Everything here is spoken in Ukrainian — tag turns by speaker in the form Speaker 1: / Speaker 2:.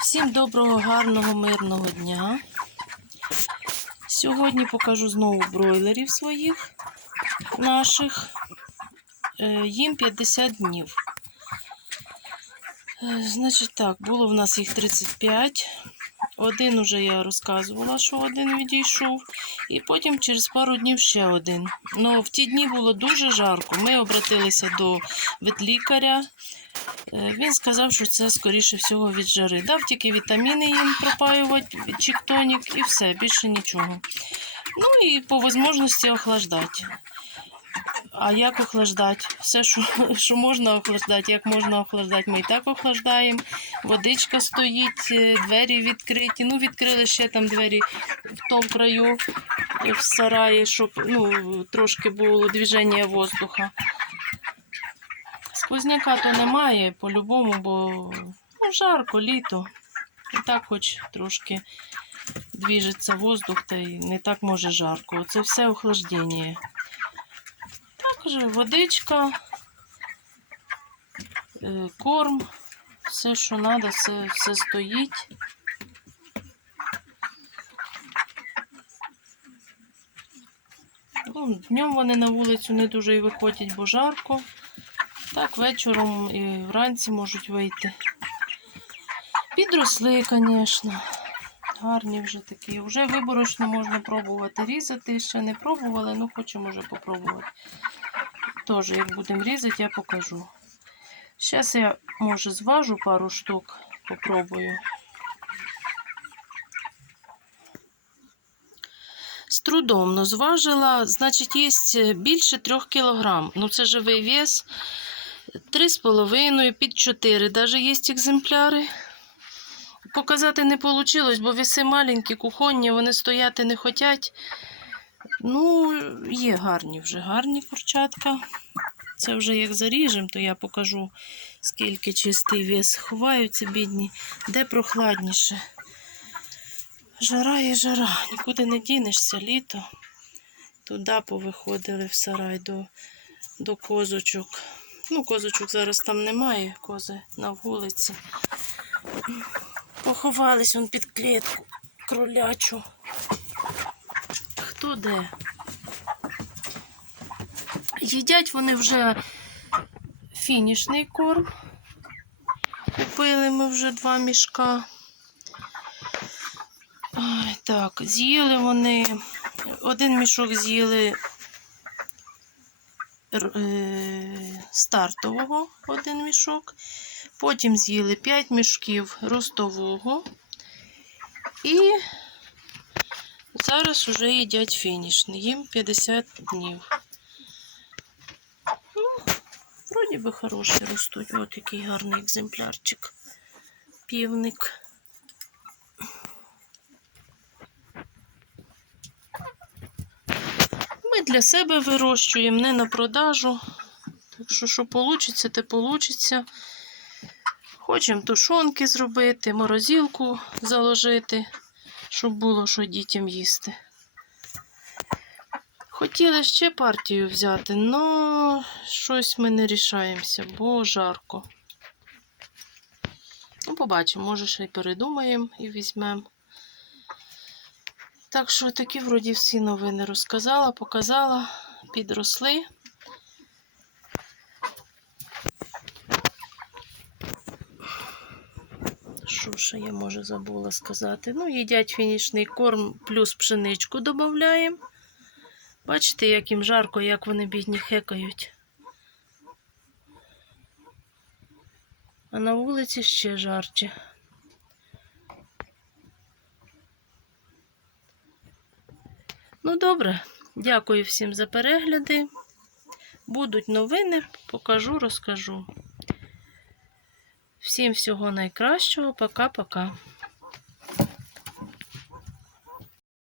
Speaker 1: Всім доброго, гарного, мирного дня. Сьогодні покажу знову бройлерів своїх наших. Е, Їм 50 днів. Е, Значить так, було в нас їх 35. Один уже я розказувала, що один відійшов. І потім через пару днів ще один. Ну, в ті дні було дуже жарко. Ми обратилися до ветлікаря. Е, Він сказав, що це скоріше всього від жари. Дав тільки вітаміни їм пропаювати, чіктонік і все, більше нічого. Ну і по можливості охлаждати. А як охлаждати? Все, що, що можна охлаждати, як можна охлаждати, ми і так охлаждаємо. Водичка стоїть, е, двері відкриті. Ну, відкрили ще там двері в тому краю, е, в сараї, щоб ну, трошки було движення воздуха. Сквозняка то немає по-любому, бо ну, жарко, літо. І так хоч трошки двіжиться воздух, та й не так може жарко. Це все охлаждення. Також водичка, е, корм, все, що треба, все, все стоїть. Ну, днем вони на вулицю не дуже і виходять, бо жарко. Так, вечором і вранці можуть вийти. Підросли, звісно. Гарні вже такі. Вже виборочно можна пробувати різати. Ще не пробували, але хочемо вже попробувати. Теж, як будемо різати, я покажу. Зараз я, може, зважу пару штук, попробую. З трудом ну, зважила, значить, є більше 3 кг. Ну, це живий вес. 3,5, під 4 навіть є екземпляри. Показати не вийшло, бо веси маленькі, кухонні, вони стояти не хочуть. Ну, є гарні вже, гарні курчатка. Це вже як заріжемо, то я покажу, скільки чистий вес. Ховаються бідні, де прохладніше. Жара і жара, нікуди не дінешся, літо. Туди повиходили в сарай до, до козочок. Ну, козочок зараз там немає, кози на вулиці. Поховались он під клітку кролячу. Хто де? Їдять вони вже фінішний корм. Купили ми вже два мішка. Ай, так, з'їли вони. Один мішок з'їли стартового, один мішок. Потім з'їли 5 мішків ростового. І зараз вже їдять фінішний. Їм 50 днів. Ну, вроді би хороші ростуть. Ось який гарний екземплярчик. Півник. Для себе вирощуємо, не на продажу. Так що, що вийде, те вийде. Хочемо тушонки зробити, морозилку заложити, щоб було що дітям їсти. Хотіли ще партію взяти, але щось ми не рішаємося, бо жарко. Ну, побачимо, може ще й передумаємо і візьмемо. Так що такі вроді всі новини розказала, показала, підросли. Що ще я може забула сказати? Ну, їдять фінішний корм, плюс пшеничку додаємо. Бачите, як їм жарко, як вони бідні хекають. А на вулиці ще жарче. Ну, добре, дякую всім за перегляди. Будуть новини, покажу, розкажу. Всім всього найкращого. Пока-пока.